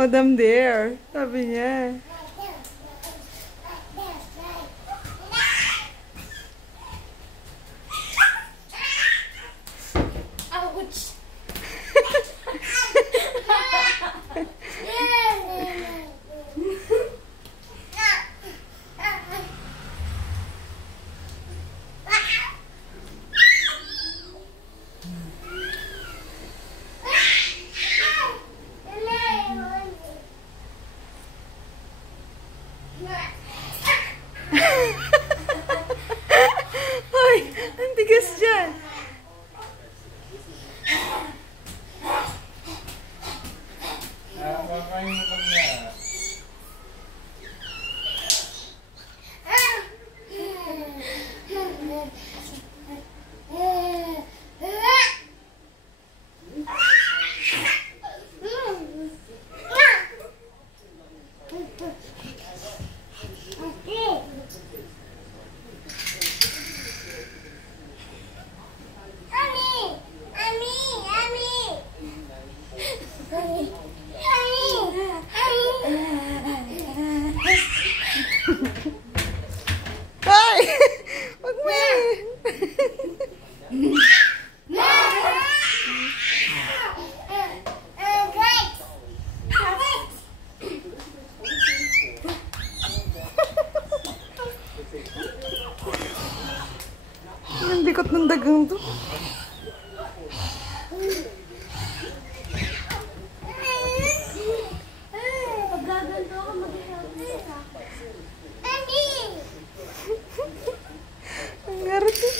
Oh, them there. Sabi niya. Ouch! Hoy, ang tigas dyan. Ay! Wag mo Ang likot ng dagang to. Paggaganto ako mag-help ka. Ang garat eh.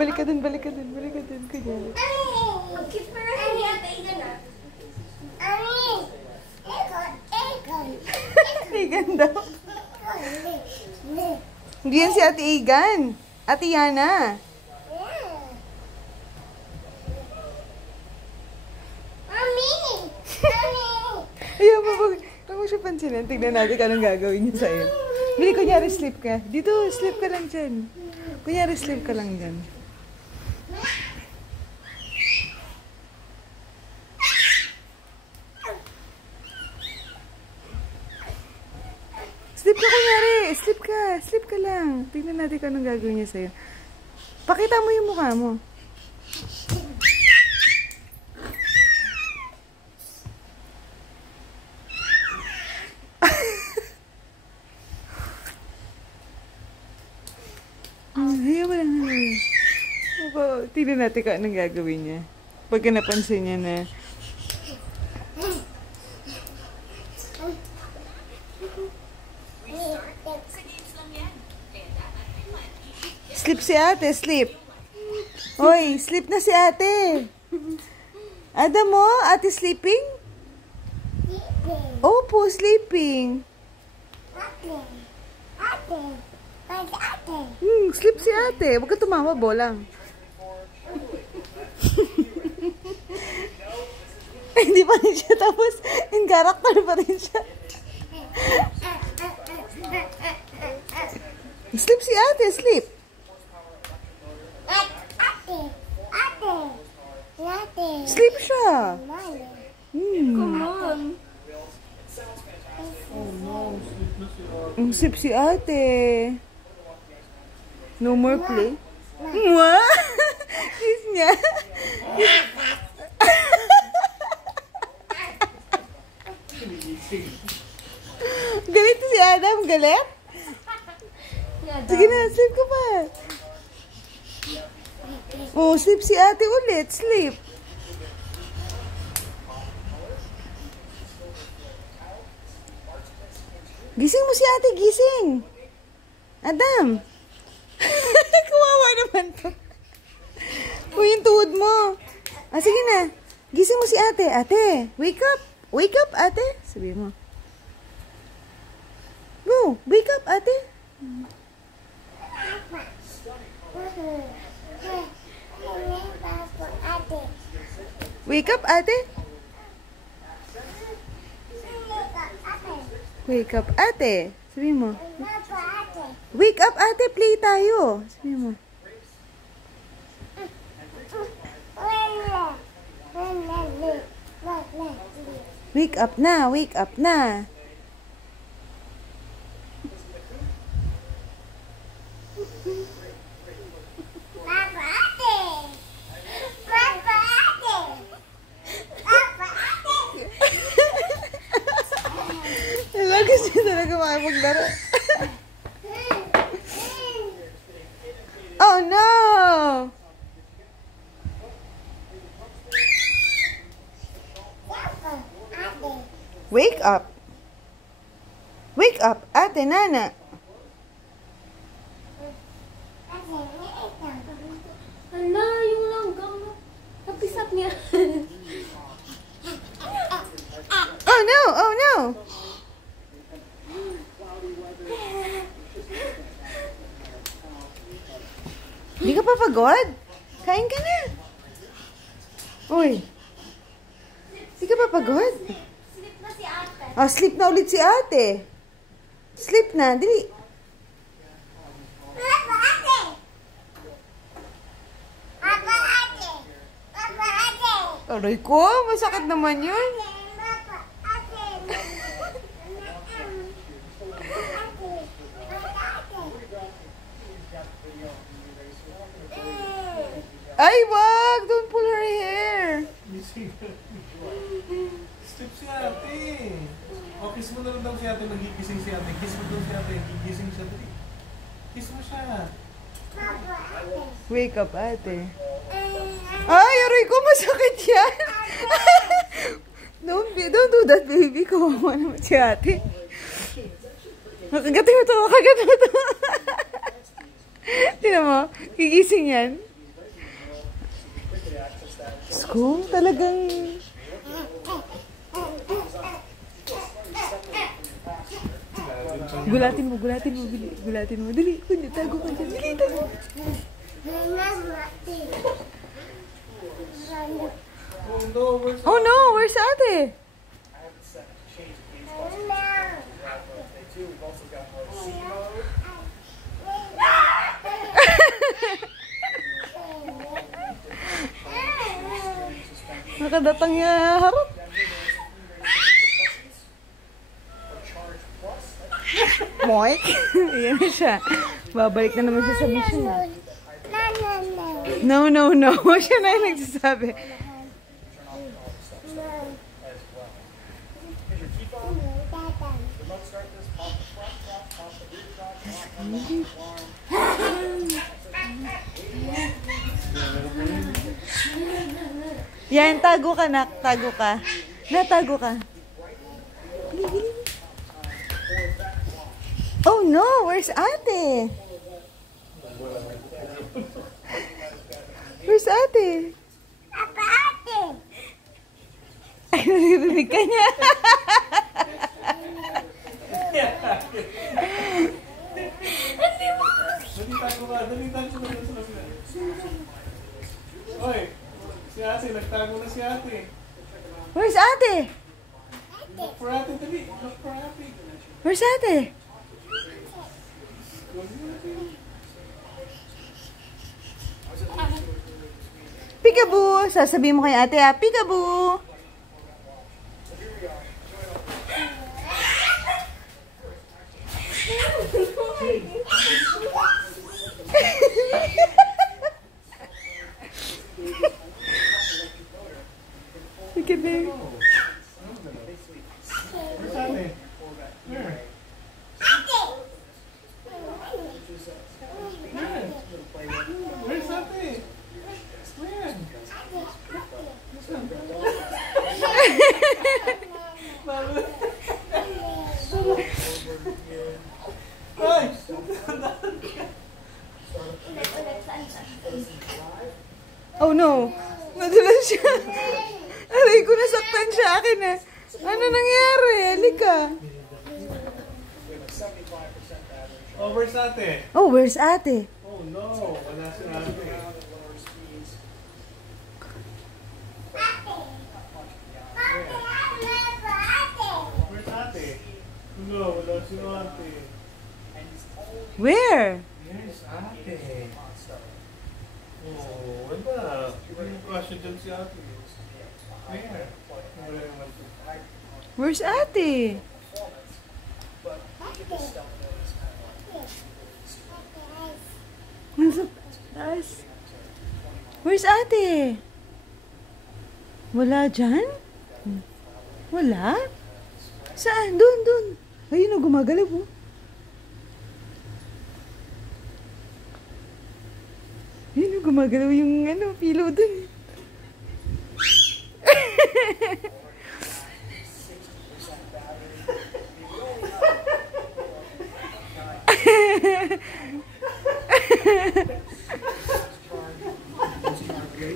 Balik ka dun, balik ka dun, balik ka dun. Kunyari. Mag-keeper niya, tayo na. Igan daw. Hindi yan si Ate Igan. Ate Yana. Ayaw mo, huwag mo siya pansinin. Tignan natin kung anong gagawin niya sa'yo. Hindi, kunyari sleep ka. Dito, sleep ka lang dyan. Kunyari sleep ka lang dyan. Sleep ka kunyari. Sleep ka. Sleep ka lang. Tignan natin kung anong gagawin niya sa'yo. Pakita mo yung mukha mo. Ayaw mo lang. Tignan natin kung anong gagawin niya. Pagka napansin niya na sleep si ate, sleep. Hoy, sleep na si ate. Ada mo, ate sleeping? Opo, sleeping. Sleep si ate. Huwag ka tumawa, bolang. Hindi pa rin siya tapos in character pa rin siya. Sleep si ate, sleep. Sleep siya. Come on. Sleep si ate. No more play. What? Kiss niya. Galit si Adam, galit? Sige na, sleep ka pa. Oh, sleep si ate ulit. Sleep. Gising mo si ate, gising. Adam. Kawawa naman. naman to. Uy, yung tuhod mo. Ah, sige na. Gising mo si ate. Ate, wake up. Wake up, ate. Sabi mo. Go, wake up, ate. Wake up, ate. Wake up, ate. Sabi mo. Wake up, ate. Play tayo. Sabi mo. Wake up na. Wake up na. Gusto talaga makipaglaro. Oh no! Wake up. Wake up, ate, nana. Hala, yung langgam. Napisap niya. Oh no! Oh no! Di ka pa pagod? Kain ka na. Uy. Di ka pa pagod? Sleep na si ate. Oh, sleep na ulit si ate. Sleep na, dili. Aray ko, masakit naman yun. Ay, wag! Don't pull her hair. Sleep si ate. O, kiss mo na lang daw si ate. Magigising si ate. Kiss mo daw si ate. Gigising siya. Dali. Kiss mo siya. Wake up, ate. Ay, aray ko, masakit yan. Don't do that, baby. Kawawa naman si ate. Kagatin mo to, kagatin mo to. Tignan mo, gigising yan. Sko, talagang... Gulatin mo, bili. Gulatin mo, dali. Kundi, tago ka dyan. Dali, tago. Oh no, where's ate? Nakadatang niya harap. Moik. Ayan na siya. Babalik na naman siya sa mission. No. Siya na yung nagsasabi. Yan, tago ka, nak. Tago ka. Natago ka. Oh no, where's ate? Where's ate? Ay, naririnig ka niya. Dali tago na sa labas. Oy, si ate, nagtago na si ate. Where's ate? Look for ate, dali. Look for ate. Where's ate? Peekaboo! Sasabihin mo kay ate, ha? Peekaboo! Look at there. Where's ate? Where? Where's ate? Where? Ay! Oh no! Nadulas siya. Aray ko, nasaktan siya akin eh. Ano nangyari? Halika. Oh, where's ate? Oh, where's ate? Oh no, wala si ate. Where's ate? No, wala si ate. Where? Yes, ate. Oh, wala. Yung kasya dyan si ate. Where? Where's ate? Nasa taas. Where's ate? Wala dyan? Wala? Saan? Doon. Ayun o, gumagalaw po. Ayun o, gumagalaw yung pilo doon.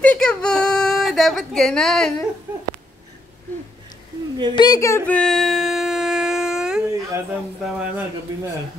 Peekaboo! Dapat ganan. Peekaboo! Hey, Adam, tama na. Gabi na.